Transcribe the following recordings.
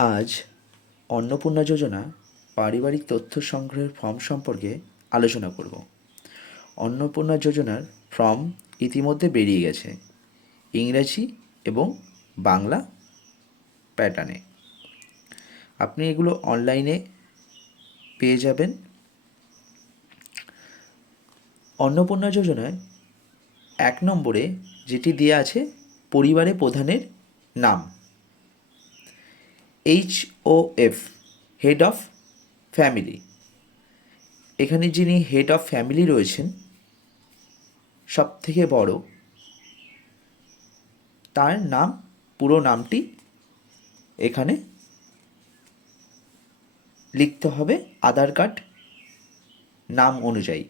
আজ অন্নপূর্ণা যোজনা পারিবারিক তথ্য সংগ্রহের ফর্ম সম্পর্কে আলোচনা করব। অন্নপূর্ণা যোজনার ফর্ম ইতিমধ্যে বেরিয়ে গেছে ইংরেজি এবং বাংলা প্যাটার্নে। আপনি এগুলো অনলাইনে পেয়ে যাবেন। অন্নপূর্ণা যোজনায় 1 নম্বরে যেটি দেওয়া আছে পরিবারে প্রধানের নাম, HOF, হেড অফ ফ্যামিলি। এখানে যিনি হেড অফ ফ্যামিলি রয়েছেন সব থেকে বড়, তার নাম, পুরো নামটি এখানে লিখতে হবে আধার কার্ড নাম অনুযায়ী,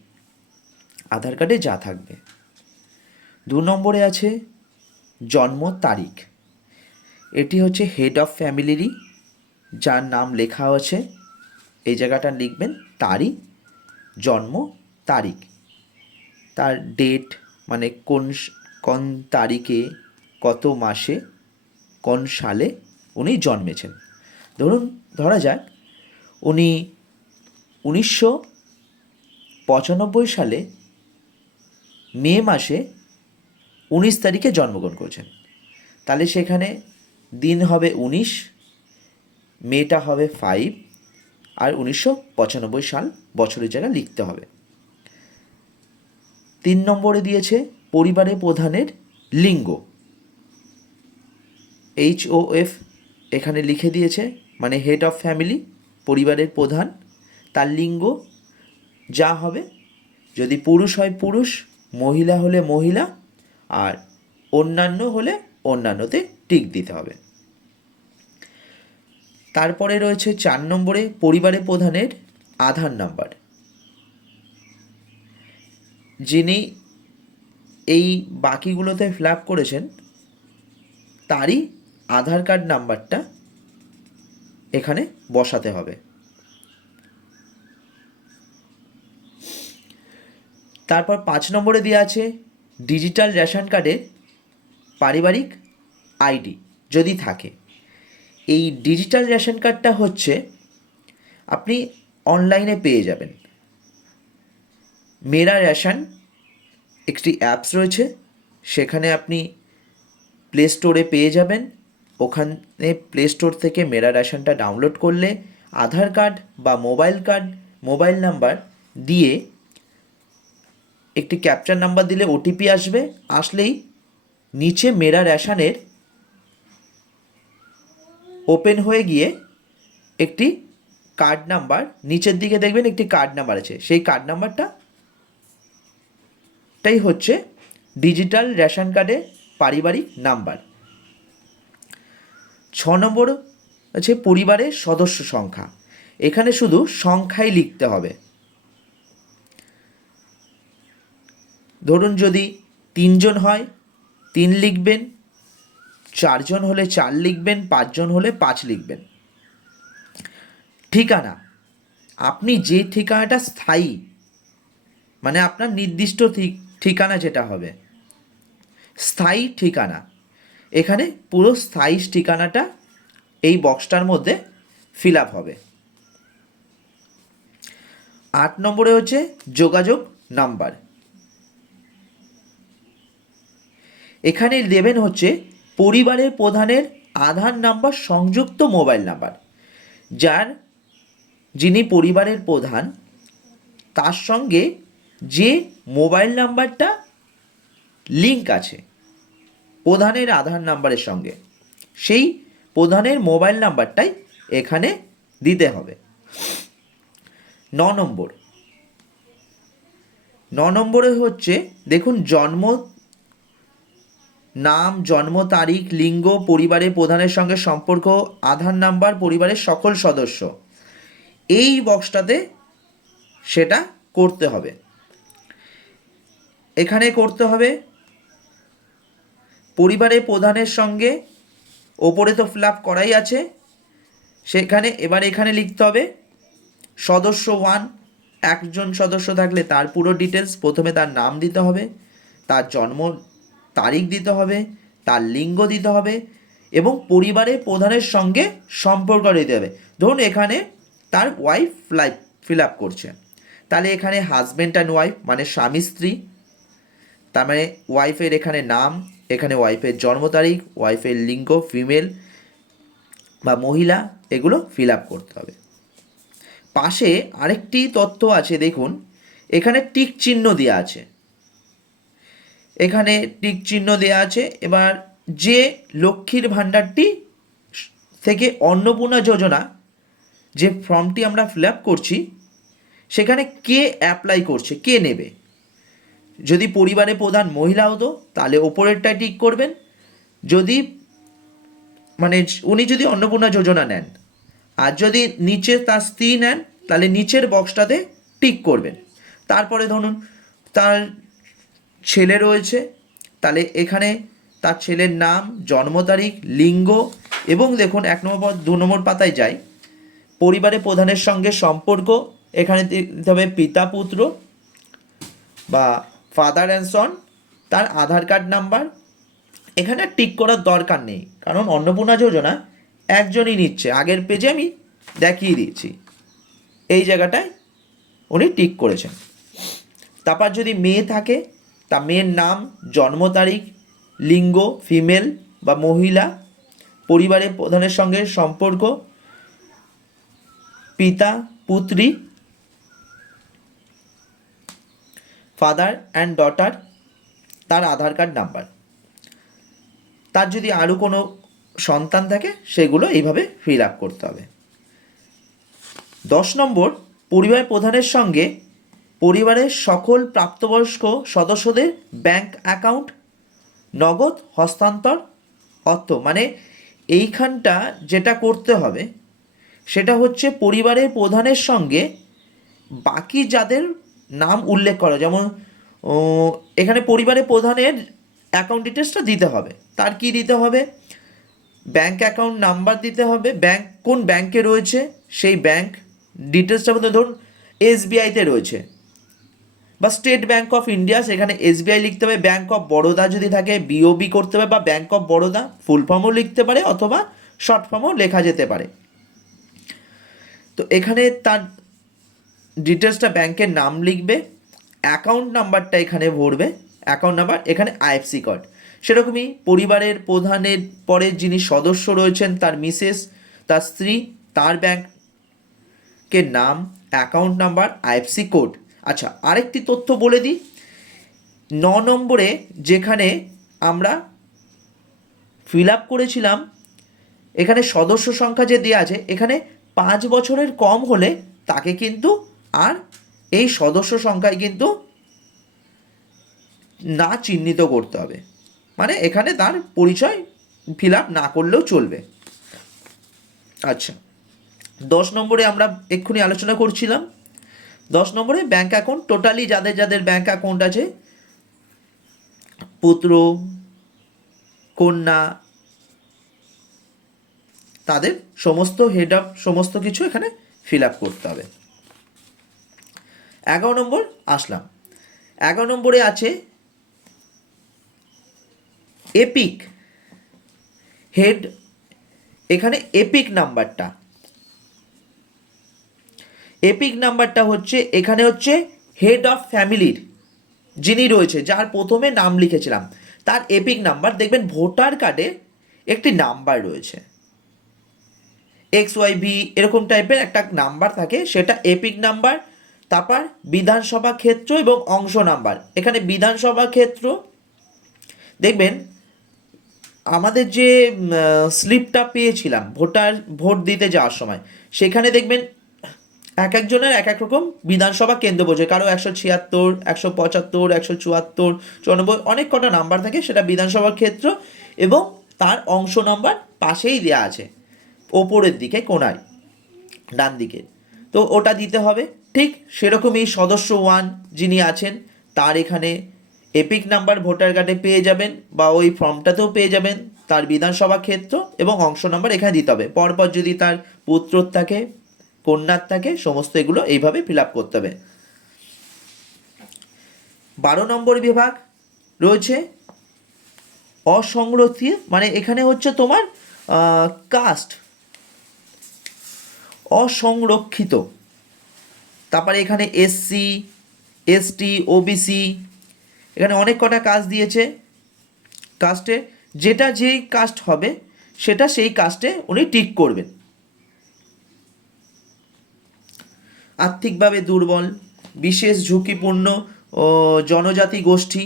আধার কার্ডে যা থাকবে। 2 নম্বরে আছে জন্ম তারিখ। এটি হচ্ছে হেড অফ ফ্যামিলিরই যার নাম লেখা আছে, এই জায়গাটা লিখবেন তারই জন্ম তারিখ, তার ডেট মানে কোন তারিখে, কত মাসে, কোন সালে উনি জন্মেছেন। ধরা যাক উনি 1995 সালে মে মাসে 19 তারিখে জন্মগ্রহণ করেছেন, তাহলে সেখানে দিন হবে 19, মেটা হবে 5, আর 1995 সাল বছরের জায়গায় লিখতে হবে। 3 নম্বরে দিয়েছে পরিবারের প্রধানের লিঙ্গ, HOF এখানে লিখে দিয়েছে, মানে হেড অফ ফ্যামিলি, পরিবারের প্রধান, তার লিঙ্গ যা হবে, যদি পুরুষ হয় পুরুষ, মহিলা হলে মহিলা, আর অন্যান্য হলে অন্যান্যতে টিক দিতে হবে। তারপরে রয়েছে 4 নম্বরে পরিবারের প্রধানের আধার নাম্বার। যিনি এই বাকিগুলোতে ফিল আপ করেছেন তারই আধার কার্ড নাম্বারটা এখানে বসাতে হবে। তারপর 5 নম্বরে দেওয়া আছে ডিজিটাল রেশন কার্ডের পারিবারিক আইডি যদি থাকে। এই ডিজিটাল রেশন কার্ডটা হচ্ছে আপনি অনলাইনে পেয়ে যাবেন। মেরা রেশন একটি অ্যাপস রয়েছে, সেখানে আপনি প্লে স্টোরে পেয়ে যাবেন। ওখানে প্লে স্টোর থেকে মেরা রেশনটা ডাউনলোড করলে আধার কার্ড বা মোবাইল নাম্বার দিয়ে একটি ক্যাপচার নাম্বার দিলে ওটিপি আসবে, আসলেই নিচে মেরা রেশনের ওপেন হয়ে গিয়ে একটি কার্ড নাম্বার, নিচের দিকে দেখবেন একটি কার্ড নাম্বার আছে, সেই কার্ড নাম্বারটাই হচ্ছে ডিজিটাল রেশন কার্ডের পারিবারিক নাম্বার। 6 নম্বর আছে পরিবারের সদস্য সংখ্যা। এখানে শুধু সংখ্যাই লিখতে হবে। ধরুন যদি 3 জন হয় 3 লিখবেন, 4 জন হলে 4 লিখবেন, 5 জন হলে 5 লিখবেন। ঠিকানা, আপনি যে ঠিকানাটা স্থায়ী, মানে আপনার নির্দিষ্ট ঠিকানা যেটা হবে স্থায়ী ঠিকানা, এখানে পুরো স্থায়ী ঠিকানাটা এই বক্সটার মধ্যে ফিল আপ হবে। 8 নম্বরে হচ্ছে যোগাযোগ নাম্বার। এখানে দেবেন হচ্ছে পরিবারের প্রধানের আধার নাম্বার সংযুক্ত মোবাইল নাম্বার, যিনি পরিবারের প্রধান তার সঙ্গে যে মোবাইল নাম্বারটা লিঙ্ক আছে প্রধানের আধার নাম্বারের সঙ্গে, সেই প্রধানের মোবাইল নাম্বারটাই এখানে দিতে হবে। 9 নম্বরে হচ্ছে দেখুন নাম, জন্ম তারিখ, লিঙ্গ, পরিবারের প্রধানের সঙ্গে সম্পর্ক, আধার নাম্বার, পরিবারের সকল সদস্য, এই বক্সটাতে সেটা করতে হবে। এখানে করতে হবে পরিবারের প্রধানের সঙ্গে, ওপরে তো ফিল আপ করাই আছে, সেখানে এবার এখানে লিখতে হবে সদস্য 1, একজন সদস্য থাকলে তার পুরো ডিটেলস, প্রথমে তার নাম দিতে হবে, তার জন্ম তারিখ দিতে হবে, তার লিঙ্গ দিতে হবে, এবং পরিবারের প্রধানের সঙ্গে সম্পর্ক দিতে হবে। ধরুন এখানে তার ওয়াইফ ফিল আপ করছে, তাহলে এখানে হাজব্যান্ড অ্যান্ড ওয়াইফ মানে স্বামী স্ত্রী, তার মানে ওয়াইফের এখানে নাম, এখানে ওয়াইফের জন্ম তারিখ, ওয়াইফের লিঙ্গ ফিমেল বা মহিলা, এগুলো ফিল আপ করতে হবে। পাশে আরেকটি তথ্য আছে, দেখুন এখানে টিক চিহ্ন দেওয়া আছে, এখানে টিক চিহ্ন দেওয়া আছে। এবার যে লক্ষ্মীর ভাণ্ডারটি থেকে অন্নপূর্ণা যোজনা যে ফর্মটি আমরা ফিল আপ করছি, সেখানে কে অ্যাপ্লাই করছে, কে নেবে। যদি পরিবারের প্রধান মহিলা হতো তাহলে ওপরেরটায় টিক করবেন, যদি মানে উনি যদি অন্নপূর্ণা যোজনা নেন, আর যদি নিচে তার স্ত্রী নেন তাহলে নিচের বক্সটাতে টিক করবেন। তারপরে ধরুন তার ছেলে রয়েছে, তাহলে এখানে তার ছেলের নাম, জন্ম তারিখ, লিঙ্গ, এবং দেখুন 1 নম্বর 2 নম্বর পাতায় যাই, পরিবারের প্রধানের সঙ্গে সম্পর্ক, এখানে দিতে হবে পিতা পুত্র বা ফাদার অ্যান্ড সন, তার আধার কার্ড নাম্বার। এখানে টিক করার দরকার নেই, কারণ অন্নপূর্ণা যোজনা একজনই নিচ্ছে, আগের পেজে আমি দেখিয়ে দিয়েছি, এই জায়গাটায় উনি টিক করেছেন। তারপর যদি মেয়ে থাকে, তা মেয়ের নাম, জন্ম তারিখ, লিঙ্গ ফিমেল বা মহিলা, পরিবারের প্রধানের সঙ্গে সম্পর্ক, পিতা পুত্রী, ফাদার অ্যান্ড ডটার, তার আধার কার্ড নাম্বার। তার যদি আরও কোনো সন্তান থাকে সেগুলো এইভাবে ফিল আপ করতে হবে। 10 নম্বর, পরিবারের প্রধানের সঙ্গে পরিবারের সকল প্রাপ্তবয়স্ক সদস্যদের ব্যাংক অ্যাকাউন্ট, নগদ হস্তান্তর অর্থ, মানে এইখানটা যেটা করতে হবে সেটা হচ্ছে পরিবারের প্রধানের সঙ্গে বাকি যাদের নাম উল্লেখ করা, যেমন এখানে পরিবারের প্রধানের অ্যাকাউন্ট ডিটেলসটা দিতে হবে। তার কি দিতে হবে, ব্যাংক অ্যাকাউন্ট নাম্বার দিতে হবে, ব্যাংক কোন ব্যাংকে রয়েছে সেই ব্যাংক ডিটেলসটা বলতে, ধরুন এসবিআইতে রয়েছে বা স্টেট ব্যাংক অফ ইন্ডিয়া, সেখানে এসবিআই লিখতে হবে। ব্যাংক অফ বরোদা যদি থাকে বিওবি করতে হবে, বা ব্যাংক অফ বরোদা ফুল ফর্মও লিখতে পারে অথবা শর্ট ফর্মও লেখা যেতে পারে। তো এখানে তার ডিটেলসটা ব্যাংকের নাম লিখবে, অ্যাকাউন্ট নাম্বারটা এখানে ভরবে, অ্যাকাউন্ট নাম্বার, এখানে আইএফসি কোড। সেরকমই পরিবারের প্রধানের পরে যিনি সদস্য রয়েছেন তার মিসেস, তার স্ত্রী, তার ব্যাংকের নাম, অ্যাকাউন্ট নাম্বার, আইএফসি কোড। আচ্ছা, আরেকটি তথ্য বলে দিই, 9 নম্বরে যেখানে আমরা ফিল আপ করেছিলাম, এখানে সদস্য সংখ্যা যে দেওয়া আছে, এখানে 5 বছরের কম হলে তাকে কিন্তু আর এই সদস্য সংখ্যায় কিন্তু না চিহ্নিত করতে হবে, মানে এখানে তার পরিচয় ফিল আপ না করলেও চলবে। আচ্ছা, 10 নম্বরে আমরা এক্ষুনি আলোচনা করছিলাম, 10 নম্বরে ব্যাংক অ্যাকাউন্ট, টোটালি যাদের যাদের ব্যাংক অ্যাকাউন্ট আছে, পুত্র কন্যা, তাদের সমস্ত হেড অফ সমস্ত কিছু এখানে ফিল আপ করতে হবে। 11 নম্বর আসলাম, 11 নম্বরে আছে এপিক হেড, এখানে এপিক নাম্বারটা হচ্ছে, এখানে হচ্ছে হেড অফ ফ্যামিলির যিনি রয়েছে, যার প্রথমে নাম লিখেছিলাম, তার এপিক নাম্বার। দেখবেন ভোটার কার্ডে একটি নাম্বার রয়েছে, XYV এরকম টাইপের একটা নাম্বার থাকে, সেটা এপিক নাম্বার। তারপর বিধানসভা ক্ষেত্র এবং অংশ নাম্বার, এখানে বিধানসভা ক্ষেত্র দেখবেন আমাদের যে স্লিপটা পেয়েছিলাম ভোট দিতে যাওয়ার সময়, সেখানে দেখবেন এক একজনের এক এক রকম বিধানসভা কেন্দ্র বোঝে, কারো 176, 175, 174, 94, অনেক কটা নাম্বার থাকে, সেটা বিধানসভা ক্ষেত্র, এবং তার অংশ নাম্বার পাশেই দেওয়া আছে ওপরের দিকে কোণায় ডান দিকে, তো ওটা দিতে হবে। ঠিক সেরকমই সদস্য 1 যিনি আছেন, তার এখানে এপিক নাম্বার ভোটার কার্ডে পেয়ে যাবেন, বা ওই ফর্মটাতেও পেয়ে যাবেন, তার বিধানসভা ক্ষেত্র এবং অংশ নাম্বার এখানে দিতে হবে। পরপর যদি তার পুত্র থাকে, কন্যার থাকে, সমস্ত এগুলো এইভাবে ফিল আপ করতে হবে। 12 নম্বর বিভাগ রয়েছে অসংরক্ষিত মানে এখানে হচ্ছে তোমার কাস্ট অসংরক্ষিত। তারপরে এখানে এসসি, এসটি, ওবিসি, এখানে অনেক কটা কাস্ট দিয়েছে। কাস্টে যেটা যেই কাস্ট হবে সেটা সেই কাস্টে উনি টিক করবেন। আর্থিকভাবে দুর্বল, বিশেষ ঝুঁকিপূর্ণ ও জনজাতি গোষ্ঠী,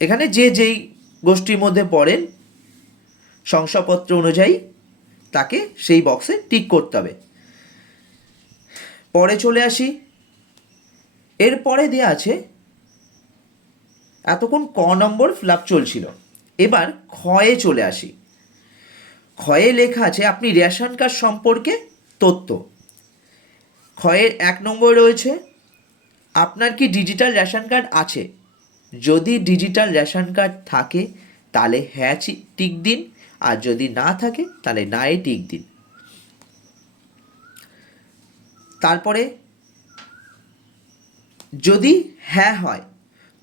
এখানে যে যেই গোষ্ঠীর মধ্যে পড়েন শংসাপত্র অনুযায়ী তাকে সেই বক্সে টিক করতে হবে। পরে চলে আসি, এরপরে দেওয়া আছে, এতক্ষণ ক নম্বর ফিল আপ চলছিল, এবার ক্ষয়ে চলে আসি। ক্ষয়ে লেখা আছে আপনি রেশন কার্ড সম্পর্কে তথ্য। ক্ষয়ের 1 নম্বর রয়েছে আপনার কি ডিজিটাল রেশন কার্ড আছে? যদি ডিজিটাল রেশন কার্ড থাকে তাহলে হ্যাঁ টিক দিন, আর যদি না থাকে তাহলে নাই টিক দিন। তারপরে যদি হ্যাঁ হয়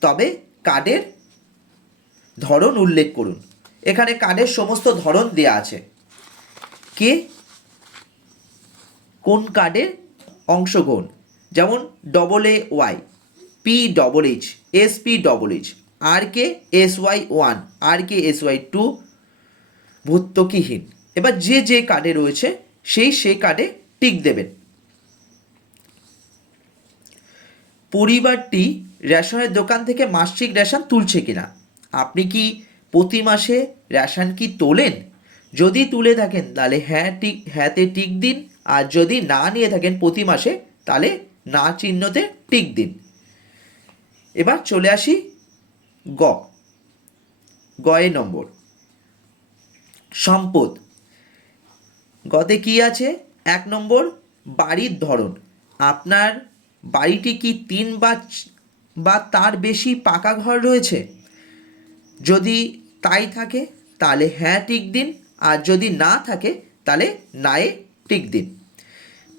তবে কার্ডের ধরন উল্লেখ করুন। এখানে কার্ডের সমস্ত ধরন দেয়া আছে, কে কোন কার্ডের অংশগ্রহণ, যেমন AA, PHH, SPHH, RKSY1, RKSY2 ভর্তুকিহীন। এবার যে যে কার্ডে রয়েছে সেই কার্ডে টিক দেবেন। পরিবারটি রেশনের দোকান থেকে মাসিক রেশন তুলছে কিনা, আপনি কি প্রতি মাসে রেশন কি তোলেন? যদি তুলে থাকেন তাহলে হ্যাঁতে টিক দিন, আর যদি না নিয়ে থাকেন প্রতি মাসে তাহলে না চিহ্নতে টিক দিন। এবার চলে আসি গয়ে নম্বর, সম্পদ। গতে কি আছে? 1 নম্বর বাড়ির ধরন, আপনার বাড়িটি কি 3 বা তার বেশি পাকা ঘর রয়েছে? যদি তাই থাকে তাহলে হ্যাঁ টিক দিন, আর যদি না থাকে তাহলে নায়ে টিক দিন।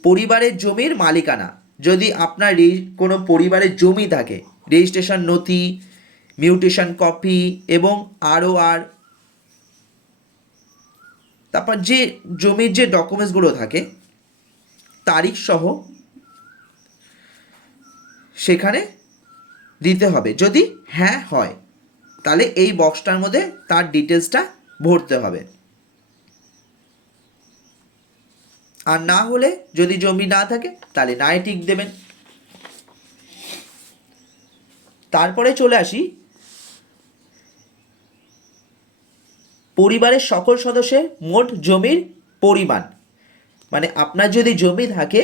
পরিবারের জমির মালিকানা, যদি আপনার কোনো পরিবারের জমি থাকে, রেজিস্ট্রেশন নথি, মিউটেশন কপি এবং ROR, তারপর যে জমির যে ডকুমেন্টসগুলো থাকে তারিখ সহ সেখানে দিতে হবে। যদি হ্যাঁ হয় তাহলে এই বক্সটার মধ্যে তার ডিটেলসটা ভরতে হবে, আর না হলে যদি জমি না থাকে তাহলে নাই টিক দেবেন। তারপরে চলে আসি পরিবারের সকল সদস্যের মোট জমির পরিমাণ, মানে আপনার যদি জমি থাকে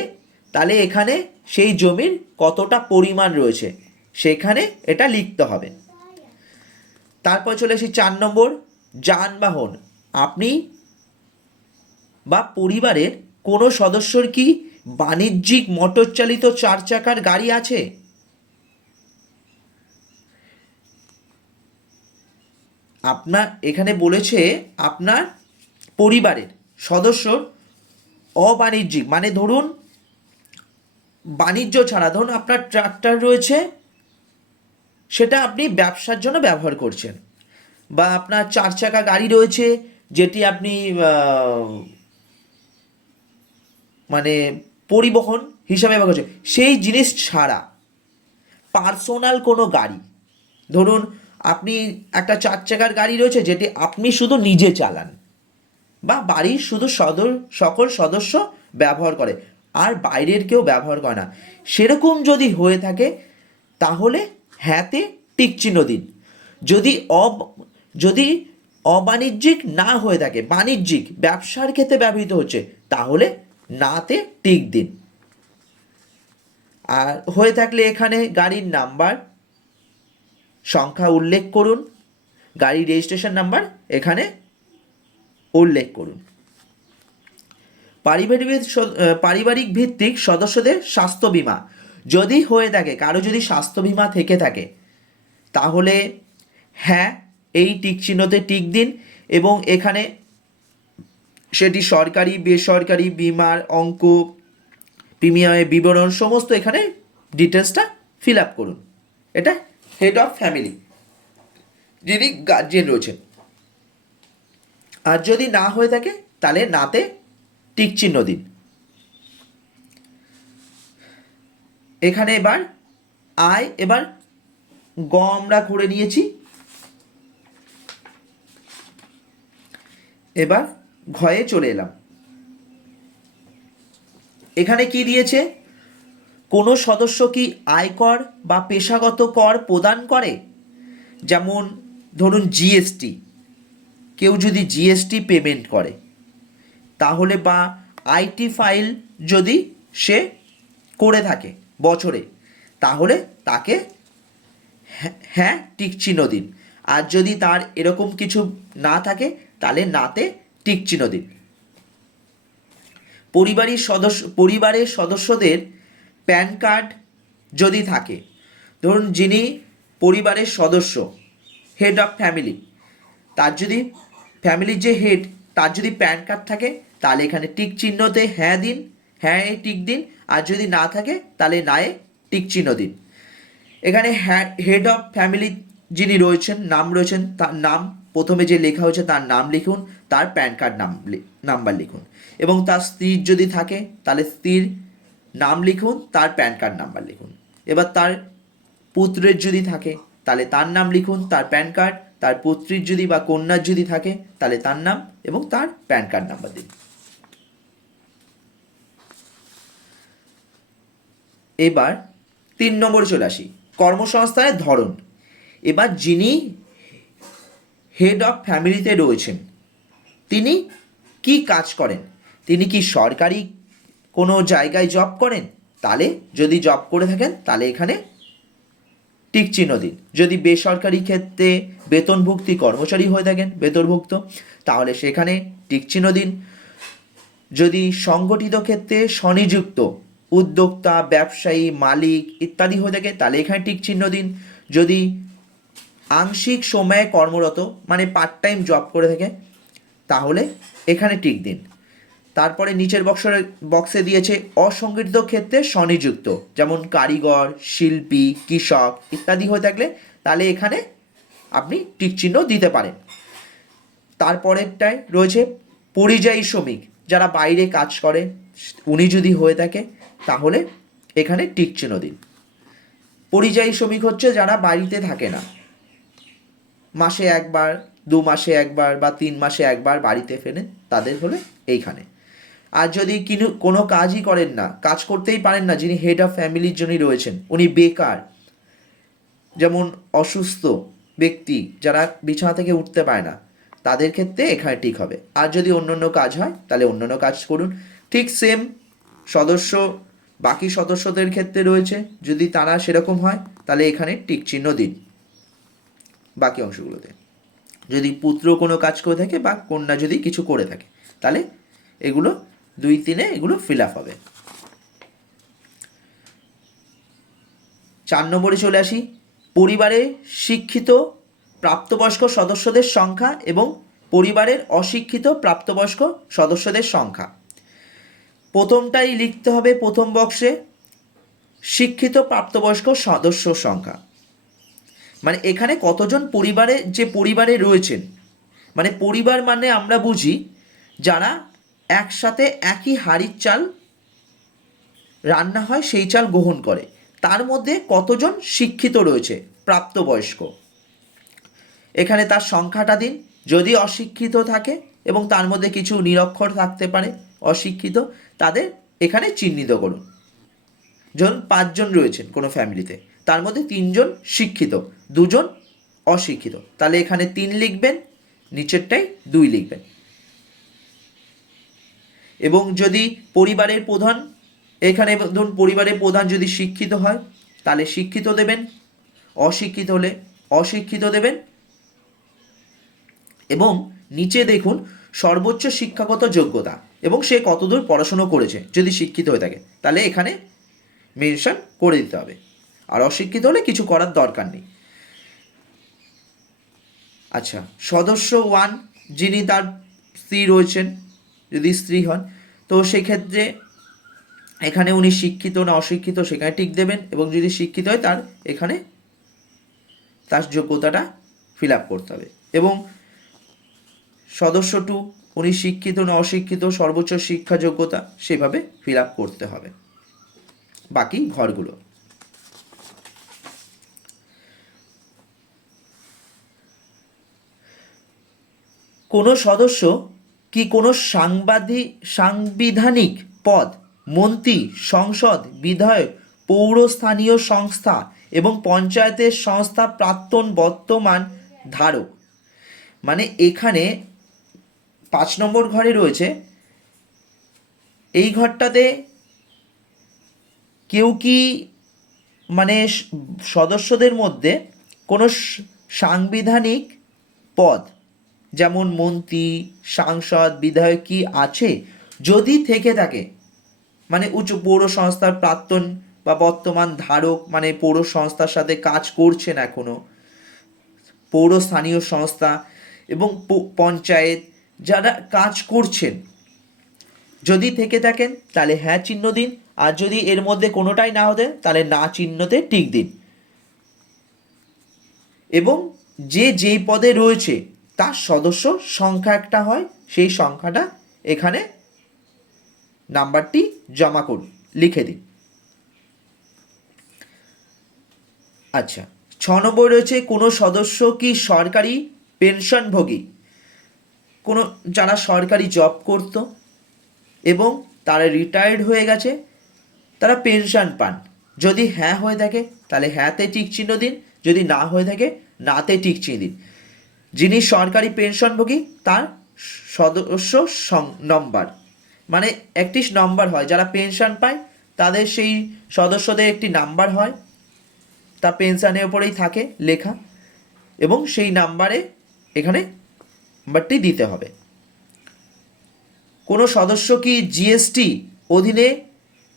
তাহলে এখানে সেই জমির কতটা পরিমাণ রয়েছে সেখানে এটা লিখতে হবে। তারপর চলে আসি 4 নম্বর যানবাহন, আপনি বা পরিবারের কোনো সদস্যর কি বাণিজ্যিক মোটর চালিত 4 চাকার গাড়ি আছে? আপনার এখানে বলেছে আপনার পরিবারের সদস্যর অবাণিজ্যিক, মানে ধরুন বাণিজ্য ছাড়া, ধরুন আপনার ট্রাক্টর রয়েছে, সেটা আপনি ব্যবসার জন্য ব্যবহার করছেন, বা আপনার 4 চাকা গাড়ি রয়েছে যেটি আপনি মানে পরিবহন হিসাবে ব্যবহার করছেন, সেই জিনিস ছাড়া পার্সোনাল কোনো গাড়ি, ধরুন আপনি একটা 4 চাকার গাড়ি রয়েছে যেটি আপনি শুধু নিজে চালান বা বাড়ির শুধু সকল সদস্য ব্যবহার করে আর বাইরের কেউ ব্যবহার করে না, সেরকম যদি হয়ে থাকে তাহলে হ্যাঁতে টিক চিহ্ন দিন। যদি অবাণিজ্যিক না হয়ে থাকে, বাণিজ্যিক ব্যবসার ক্ষেত্রে ব্যবহৃত হচ্ছে, তাহলে নাতে টিক দিন। আর হয়ে থাকলে এখানে গাড়ির নাম্বার সংখ্যা উল্লেখ করুন, গাড়ির রেজিস্ট্রেশন নাম্বার এখানে উল্লেখ করুন। পারিবারিক ভিত্তিক সদস্যদের স্বাস্থ্য বীমা, যদি হয়ে থাকে, কারো যদি স্বাস্থ্য বীমা থেকে থাকে তাহলে হ্যাঁ এই টিক চিহ্নতে টিক দিন, এবং এখানে সেটি সরকারি বেসরকারি বীমার অঙ্ক, প্রিমিয়ামের বিবরণ সমস্ত এখানে ডিটেলসটা ফিল আপ করুন। এটা হেড অফ ফ্যামিলি। যিনি গার্জিয়ান রয়েছেন। আর যদি না হয়ে থাকে তাহলে নাতে টিক চিহ্ন দিন। এখানে এবার আয়, এবার গ আমরা করে নিয়েছি, এবার ঘয়ে চলে এলাম। এখানে কি দিয়েছে, কোনো সদস্য কি আয়কর বা পেশাগত কর প্রদান করে, যেমন ধরুন জিএসটি, কেউ যদি জিএসটি পেমেন্ট করে তাহলে, বা আইটি ফাইল যদি সে করে থাকে বছরে, তাহলে তাকে হ্যাঁ টিক চিহ্ন দিন। আর যদি তার এরকম কিছু না থাকে তাহলে নাতে টিক চিহ্ন দিন। পরিবারের সদস্যদের প্যান কার্ড যদি থাকে, ধরুন যিনি পরিবারের সদস্য, হেড অফ ফ্যামিলি, তার যদি ফ্যামিলির যে হেড তার যদি প্যান কার্ড থাকে তাহলে এখানে টিক চিহ্নতে হ্যাঁ দিন, হ্যাঁ টিক দিন। আর যদি না থাকে তাহলে নায়ে টিক চিহ্ন দিন। এখানে হেড অফ ফ্যামিলি যিনি রয়েছেন, নাম রয়েছেন, তার নাম প্রথমে যে লেখা হয়েছে তার নাম লিখুন, তার প্যান কার্ড নাম্বার লিখুন। এবং তার স্ত্রীর যদি থাকে তাহলে স্ত্রীর নাম লিখুন, তার প্যান কার্ড নাম্বার লিখুন। এবার তার পুত্রের যদি থাকে তাহলে তার নাম লিখুন, তার প্যান কার্ড, তার পুত্রীর যদি বা কন্যার যদি থাকে তাহলে তার নাম এবং তার প্যান কার্ড নাম্বার দিন। এবার 3 নম্বরে চলে আসি, কর্মসংস্থানের ধরন। এবার যিনি হেড অফ ফ্যামিলিতে রয়েছেন তিনি কি কাজ করেন, তিনি কি সরকারি কোনো জায়গায় জব করেন, তাহলে যদি জব করে থাকেন তাহলে এখানে টিক চিহ্ন দিন। যদি বেসরকারি ক্ষেত্রে বেতনভুক্তি কর্মচারী হয়ে থাকেন, বেতনভুক্ত, তাহলে সেখানে টিক চিহ্ন দিন। যদি সংগঠিত ক্ষেত্রে স্বনিযুক্ত উদ্যোক্তা, ব্যবসায়ী, মালিক ইত্যাদি হয়ে থাকে তাহলে এখানে টিক চিহ্ন দিন। যদি আংশিক সময়ে কর্মরত মানে পার্ট টাইম জব করে থাকে তাহলে এখানে টিক দিন। তারপরে নিচের বক্সে দিয়েছে অসংগঠিত ক্ষেত্রে স্বনিযুক্ত, যেমন কারিগর, শিল্পী, কৃষক ইত্যাদি হয়ে থাকলে তাহলে এখানে আপনি টিক চিহ্ন দিতে পারেন। তারপরেরটায় রয়েছে পরিযায়ী শ্রমিক, যারা বাইরে কাজ করে, উনি যদি হয়ে থাকে তাহলে এখানে টিক চিহ্ন দিন। পরিযায়ী শ্রমিক হচ্ছে যারা বাড়িতে থাকে না, মাসে একবার, 2 মাসে একবার বা 3 মাসে একবার বাড়িতে ফেরেন, তাদের হলে এইখানে। আর যদি কোনো কাজই করেন না, কাজ করতেই পারেন না, যিনি হেড অফ ফ্যামিলির জন্য রয়েছেন, উনি বেকার, যেমন অসুস্থ ব্যক্তি যারা বিছানা থেকে উঠতে পারে না, তাদের ক্ষেত্রে এখানে ঠিক হবে। আর যদি অন্যান্য কাজ হয় তাহলে অন্যান্য কাজ করুন। ঠিক সেম সদস্য বাকি সদস্যদের ক্ষেত্রে রয়েছে, যদি তারা সেরকম হয় তাহলে এখানে টিক চিহ্ন দিন বাকি অংশগুলোতে। যদি পুত্র কোনো কাজ করে থাকে বা কন্যা যদি কিছু করে থাকে তাহলে এগুলো 2-3 এগুলো ফিল আপ হবে। 4 নম্বরে চলে আসি, পরিবারে শিক্ষিত প্রাপ্তবয়স্ক সদস্যদের সংখ্যা এবং পরিবারের অশিক্ষিত প্রাপ্তবয়স্ক সদস্যদের সংখ্যা। প্রথমটাই লিখতে হবে প্রথম বক্সে, শিক্ষিত প্রাপ্তবয়স্ক সদস্য সংখ্যা, মানে এখানে কতজন পরিবারে রয়েছেন। মানে পরিবার মানে আমরা বুঝি যারা একসাথে একই হাঁড়ির চাল রান্না হয় সেই চাল গ্রহণ করে, তার মধ্যে কতজন শিক্ষিত রয়েছে প্রাপ্তবয়স্ক, এখানে তার সংখ্যাটা দিন। যদি অশিক্ষিত থাকে এবং তার মধ্যে কিছু নিরক্ষর থাকতে পারে অশিক্ষিত, তাদের এখানে চিহ্নিত করুন। ধরুন 5 জন রয়েছেন কোনো ফ্যামিলিতে, তার মধ্যে 3 জন শিক্ষিত, 2 জন অশিক্ষিত, তাহলে এখানে 3 লিখবেন, নিচেরটাই 2 লিখবেন। এবং যদি পরিবারের প্রধান, এখানে ধরুন পরিবারের প্রধান যদি শিক্ষিত হয় তাহলে শিক্ষিত দেবেন, অশিক্ষিত হলে অশিক্ষিত দেবেন। এবং নিচে দেখুন সর্বোচ্চ শিক্ষাগত যোগ্যতা এবং সে কতদূর পড়াশুনো করেছে, যদি শিক্ষিত হয়ে থাকে তাহলে এখানে মেনশন করে দিতে হবে। আর অশিক্ষিত হলে কিছু করার দরকার নেই। আচ্ছা, সদস্য 1 যিনি তার স্ত্রী রয়েছেন, যদি স্ত্রী হন তো সেক্ষেত্রে এখানে উনি শিক্ষিত না অশিক্ষিত সেখানে টিক দেবেন, এবং যদি শিক্ষিত হয় তার এখানে তার যোগ্যতাটা ফিল আপ করতে হবে। এবং সদস্য 2, উনি শিক্ষিত না অশিক্ষিত, সর্বোচ্চ শিক্ষা যোগ্যতা, সেভাবে ফিল আপ করতে হবে বাকি ঘরগুলো। কোনো সদস্য কি কোনো সাংবিধানিক পদ, মন্ত্রী, সংসদ, বিধায়ক, পৌর স্থানীয় সংস্থা এবং পঞ্চায়েতের সংস্থা প্রাক্তন বর্তমান ধারক। মানে এখানে 5 নম্বর ঘরে রয়েছে, এই ঘরটাতে কেউ কি মানে সদস্যদের মধ্যে কোনো সাংবিধানিক পদ যেমন মন্ত্রী, সাংসদ, বিধায়ক কি আছে? যদি থেকে থাকে, মানে উচ্চ পৌর সংস্থার প্রাক্তন বা বর্তমান ধারক, মানে পৌর সংস্থার সাথে কাজ করছেন এখনো, পৌর স্থানীয় সংস্থা এবং পঞ্চায়েত যারা কাজ করছেন, যদি থেকে থাকেন তাহলে হ্যাঁ চিহ্ন দিন, আর যদি এর মধ্যে কোনোটাই না হতে তাহলে না চিহ্নতে টিক দিন। এবং যেই পদে রয়েছে তার সদস্য সংখ্যা একটা হয়, সেই সংখ্যাটা এখানে নাম্বারটি জমা করুন, লিখে দিন। আচ্ছা, 6 নম্বর রয়েছে কোনো সদস্য কি সরকারি পেনশনভোগী, কোনো যারা সরকারি জব করত এবং তারা রিটায়ার্ড হয়ে গেছে, তারা পেনশন পান। যদি হ্যাঁ হয়ে থাকে তাহলে হ্যাঁতে টিক চিহ্ন দিন, যদি না হয়ে থাকে নাতে টিক চিহ্ন দিন। যিনি সরকারি পেনশনভোগী তার সদস্য নম্বর, মানে একটি নম্বর হয়, যারা পেনশন পায় তাদের সেই সদস্যদের একটি নাম্বার হয়, তা পেনশনের ওপরেই থাকে লেখা, এবং সেই নাম্বারে এখানে নাম্বারটি দিতে হবে। কোনো সদস্য কি জিএসটি অধীনে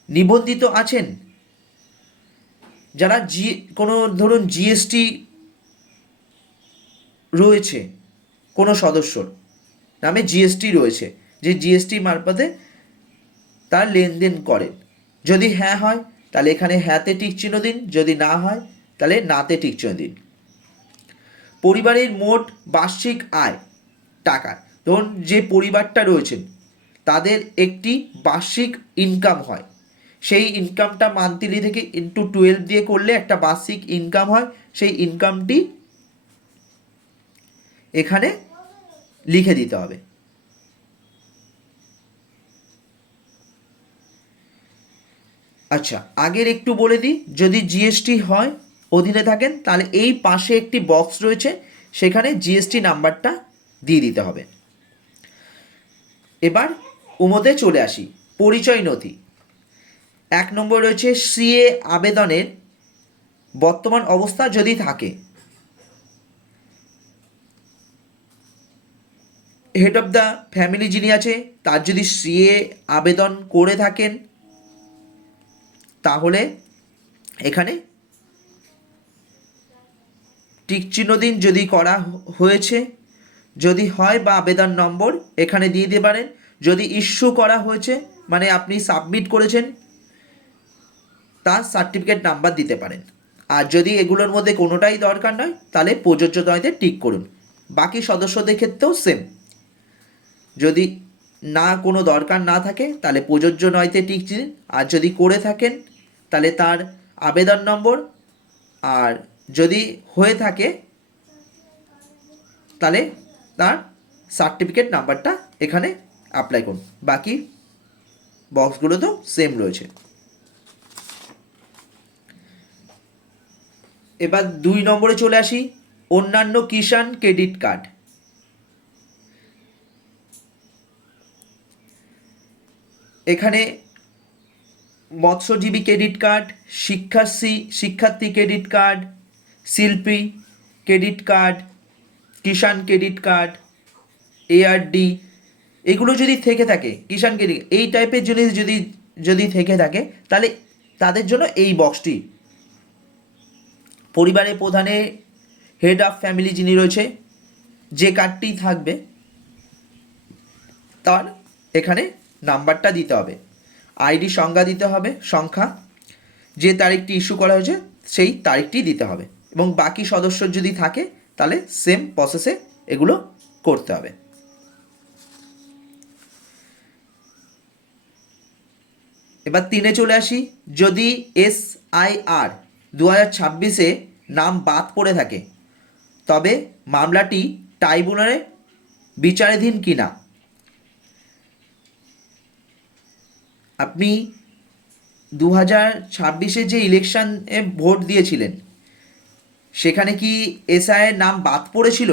নিবন্ধিত আছেন? যারা কোনো ধরুন জিএসটি রয়েছে, কোনো সদস্যর নামে জিএসটি রয়েছে, যে জিএসটি মারফতে তার লেনদেন করেন, যদি হ্যাঁ হয় তাহলে এখানে হ্যাঁতে টিক চিহ্ন দিন, যদি না হয় তাহলে নাতে টিক চিহ্ন দিন। পরিবারের মোট বার্ষিক আয় টাকা, ধরুন যে পরিবারটা রয়েছেন তাদের একটি বার্ষিক ইনকাম হয়, সেই ইনকামটা মান্থলি থেকে ইন্টু 12 দিয়ে করলে একটা বার্ষিক ইনকাম হয়, সেই ইনকামটি এখানে লিখে দিতে হবে। আচ্ছা, আগের একটু বলে দিই, যদি জিএসটি হয় অধীনে থাকেন তাহলে এই পাশে একটি বক্স রয়েছে, সেখানে জিএসটি নাম্বারটা দিয়ে দিতে হবে। এবার উমদে চলে আসি, পরিচয় নথি। 1 নম্বর রয়েছে সিএ আবেদনের বর্তমান অবস্থা যদি থাকে, হেড অফ দ্য ফ্যামিলি যিনি আছে তার যদি সিএ আবেদন করে থাকেন তাহলে এখানে টিক চিহ্ন দিন যদি করা হয়েছে, যদি হয় বা আবেদন নম্বর এখানে দিয়ে দিতে পারেন। যদি ইস্যু করা হয়েছে মানে আপনি সাবমিট করেছেন, তার সার্টিফিকেট নাম্বার দিতে পারেন। আর যদি এগুলোর মধ্যে কোনোটাই দরকার নয় তাহলে প্রযোজ্য নয়তে টিক করুন। বাকি সদস্যদের ক্ষেত্রেও সেম, যদি না কোনো দরকার না থাকে তাহলে প্রযোজ্য নয়তে টিক দিন, আর যদি করে থাকেন তাহলে তার আবেদন নম্বর, আর যদি হয়ে থাকে তাহলে তার সার্টিফিকেট নাম্বারটা এখানে অ্যাপ্লাই করুন। বাকি বক্সগুলো তো সেম রয়েছে। এবার 2 নম্বরে চলে আসি, অন্যান্য কিষাণ ক্রেডিট কার্ড। এখানে মৎস্যজীবী ক্রেডিট কার্ড, শিক্ষার্থী ক্রেডিট কার্ড, শিল্পী ক্রেডিট কার্ড, কিষাণ ক্রেডিট কার্ড, এআরডি, এগুলো যদি থেকে থাকে, কিষাণ ক্রেডিট এই টাইপের জিনিস যদি থেকে থাকে তাহলে তাদের জন্য এই বক্সটি। পরিবারের প্রধানে হেড অফ ফ্যামিলি যিনি রয়েছে, যে কার্ডটি থাকবে তার এখানে নাম্বারটা দিতে হবে, আইডি সংখ্যা দিতে হবে, সংখ্যা, যে তারিখটি ইস্যু করা হয়েছে সেই তারিখটি দিতে হবে, এবং বাকি সদস্য যদি থাকে তাহলে সেম প্রসেসে এগুলো করতে হবে। এবার 3-এ চলে আসি। যদি SIR 2026-এ নাম বাদ পড়ে থাকে তবে মামলাটি ট্রাইব্যুনালে বিচারাধীন কিনা। আপনি 2026-এ যে ইলেকশনে ভোট দিয়েছিলেন সেখানে কি SIR নাম বাদ পড়েছিল?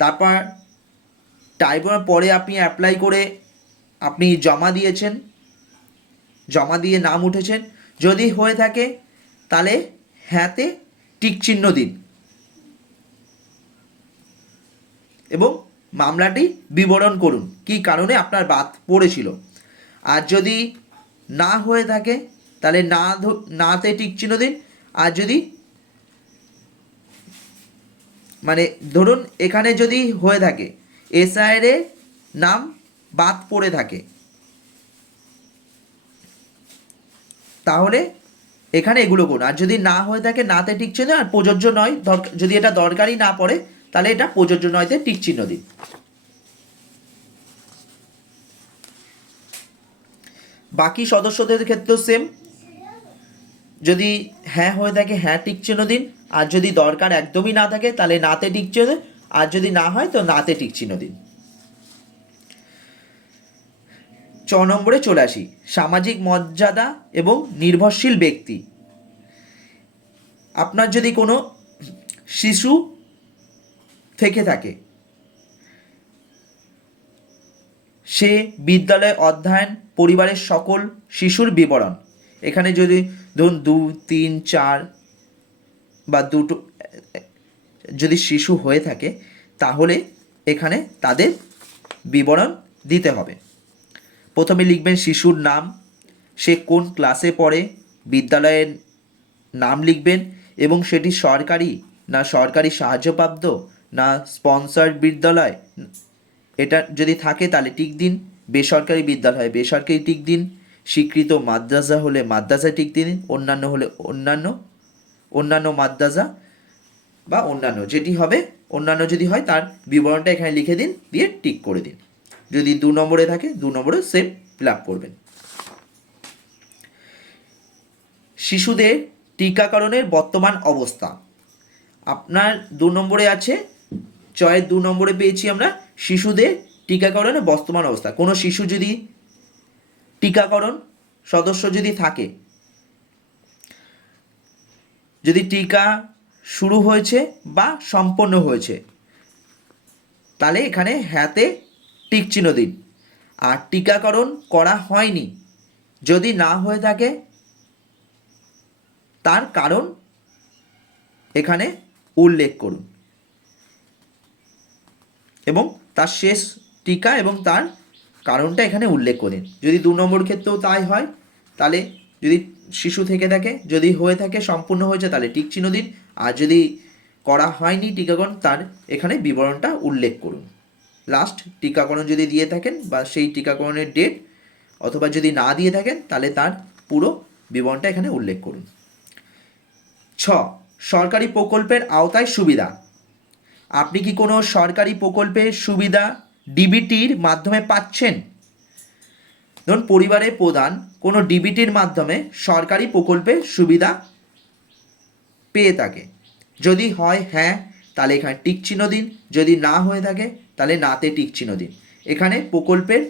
তারপর ট্রাইব্যুনাল পরে আপনি অ্যাপ্লাই করে আপনি জমা দিয়েছেন, জমা দিয়ে নাম উঠেছেন, যদি হয়ে থাকে তাহলে হ্যাঁতে টিক চিহ্ন দিন এবং মামলাটি বিবরণ করুন কী কারণে আপনার বাদ পড়েছিল। আর যদি না হয়ে থাকে তাহলে নাতে টিক চিহ্ন দিন। আর যদি মানে ধরুন এখানে যদি হয়ে থাকে SIR এ নাম বাদ পড়ে থাকে তাহলে এখানে এগুলো করুন। আর যদি না হয়ে থাকে নাতে টিক চিহ্ন, আর প্রযোজ্য নয় যদি এটা দরকারই না পড়ে তাহলে এটা প্রযোজ্য নয়তে টিক চিহ্ন দিন। বাকি সদস্যদের ক্ষেত্রেও সেম, যদি হ্যাঁ হয়ে থাকে হ্যাঁ টিক চিহ্ন দিন, আর যদি দরকার একদমই না থাকে তাহলে নাতে টিক চিহ্ন দিন, আর যদি না হয় তো নাতে টিক চিহ্ন দিন। 6 নম্বরে চলে আসি, সামাজিক মর্যাদা এবং নির্ভরশীল ব্যক্তি। আপনার যদি কোনো শিশু থেকে থাকে, সে বিদ্যালয়ে অধ্যয়ন, পরিবারের সকল শিশুর বিবরণ, এখানে যদি ধরুন 2, 3, 4 বা দুটো যদি শিশু হয়ে থাকে তাহলে এখানে তাদের বিবরণ দিতে হবে। প্রথমে লিখবেন শিশুর নাম, সে কোন ক্লাসে পড়ে, বিদ্যালয়ের নাম লিখবেন এবং সেটি সরকারি না সরকারি সাহায্যপ্রাপ্ত না স্পন্সর্ড বিদ্যালয়, এটা যদি থাকে তাহলে টিক দিন। বেসরকারি বিদ্যালয় বেসরকারি টিক দিন। স্বীকৃত মাদ্রাসা হলে মাদ্রাসা টিক দিন। অন্যান্য হলে অন্যান্য মাদ্রাসা বা অন্যান্য যেটি হবে, অন্যান্য যদি হয় তার বিবরণটা এখানে লিখে দিন, দিয়ে টিক করে দিন। যদি 2 নম্বরে থাকে 2 নম্বরে সেম ফিল আপ করবেন। শিশুদের টিকাকরণের বর্তমান অবস্থা আপনার 2 নম্বরে আছে, চয়ের 2 নম্বরে পেয়েছি আমরা শিশুদের টিকাকরণের বর্তমান অবস্থা। কোনো শিশু যদি টিকাকরণ সদস্য যদি থাকে, যদি টিকা শুরু হয়েছে বা সম্পন্ন হয়েছে তাহলে এখানে হ্যাঁতে টিক চিহ্ন দিন। আর টিকাকরণ করা হয়নি যদি না হয়ে থাকে তার কারণ এখানে উল্লেখ করুন এবং তার শেষ টিকা এবং তার কারণটা এখানে উল্লেখ করেন। যদি 2 নম্বর ক্ষেত্রেও তাই হয় তাহলে যদি শিশু থেকে থাকে, যদি হয়ে থাকে সম্পূর্ণ হয়েছে তাহলে টিক চিহ্ন দিন। আর যদি করা হয়নি টিকাকরণ তার এখানে বিবরণটা উল্লেখ করুন। লাস্ট টিকাকরণ যদি দিয়ে থাকেন বা সেই টিকাকরণের ডেট, অথবা যদি না দিয়ে থাকেন তাহলে তার পুরো বিবরণটা এখানে উল্লেখ করুন। 6 সরকারি প্রকল্পের আওতায় সুবিধা। আপনি কি কোনো সরকারি প্রকল্পের সুবিধা ডিবিটির মাধ্যমে পাচ্ছেন? ধরুন পরিবারের প্রধান কোনো ডিবিটির মাধ্যমে সরকারি প্রকল্পের সুবিধা পেয়ে থাকে, যদি হয় হ্যাঁ তাহলে এখানে টিক চিহ্ন দিন, যদি না হয়ে থাকে তাহলে নাতে টিক চিহ্ন দিন। এখানে প্রকল্পের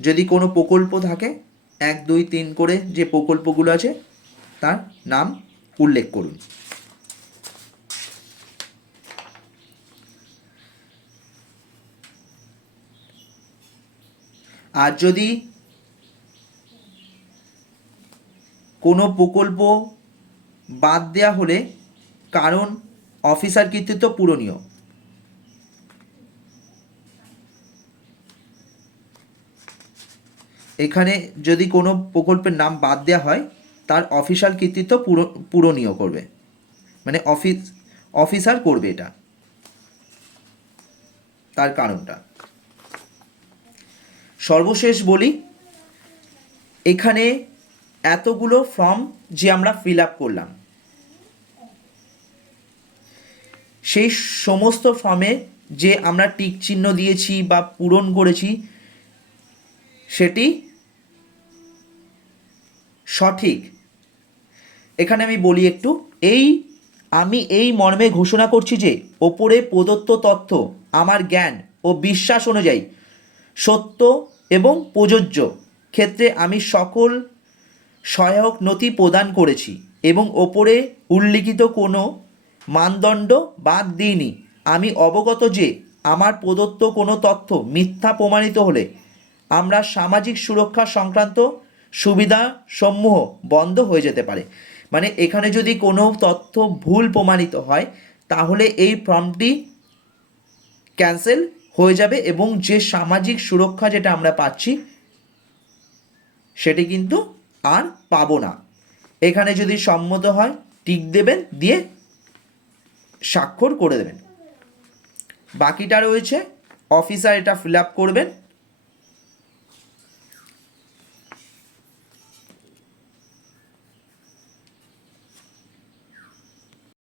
যদি কোনো প্রকল্প থাকে 1, 2, 3 করে যে প্রকল্পগুলো আছে তার নাম উল্লেখ করুন। আর যদি কোনো প্রকল্প বাদ দেওয়া হলে কারণ অফিসার কর্তৃত্ব পূরণীয়। এখানে যদি কোনো প্রকল্পের নাম বাদ দেওয়া হয় তার অফিসার কর্তৃত্ব পূরণীয় করবে, মানে অফিসার করবে এটা, তার কারণটা। সর্বশেষ বলি, এখানে এতগুলো ফর্ম যে আমরা ফিল আপ করলাম সেই সমস্ত ফর্মে যে আমরা টিক চিহ্ন দিয়েছি বা পূরণ করেছি সেটি সঠিক। এখানে আমি বলি একটু, আমি এই মর্মে ঘোষণা করছি যে ওপরে প্রদত্ত তথ্য আমার জ্ঞান ও বিশ্বাস অনুযায়ী সত্য এবং প্রযোজ্য ক্ষেত্রে আমি সকল সহায়ক নথি প্রদান করেছি এবং ওপরে উল্লিখিত কোনো মানদণ্ড বাদ দিইনি। আমি অবগত যে আমার প্রদত্ত কোনো তথ্য মিথ্যা প্রমাণিত হলে আমরা সামাজিক সুরক্ষা সংক্রান্ত সুবিধাসমূহ বন্ধ হয়ে যেতে পারে। মানে এখানে যদি কোনো তথ্য ভুল প্রমাণিত হয় তাহলে এই ফর্মটি ক্যান্সেল হয়ে যাবে এবং যে সামাজিক সুরক্ষা যেটা আমরা পাচ্ছি সেটি কিন্তু আর পাবো না। এখানে যদি সম্মত হয় টিক দেবেন, দিয়ে স্বাক্ষর করে দেবেন। বাকিটা রয়েছে অফিসার এটা ফিল আপ করবেন।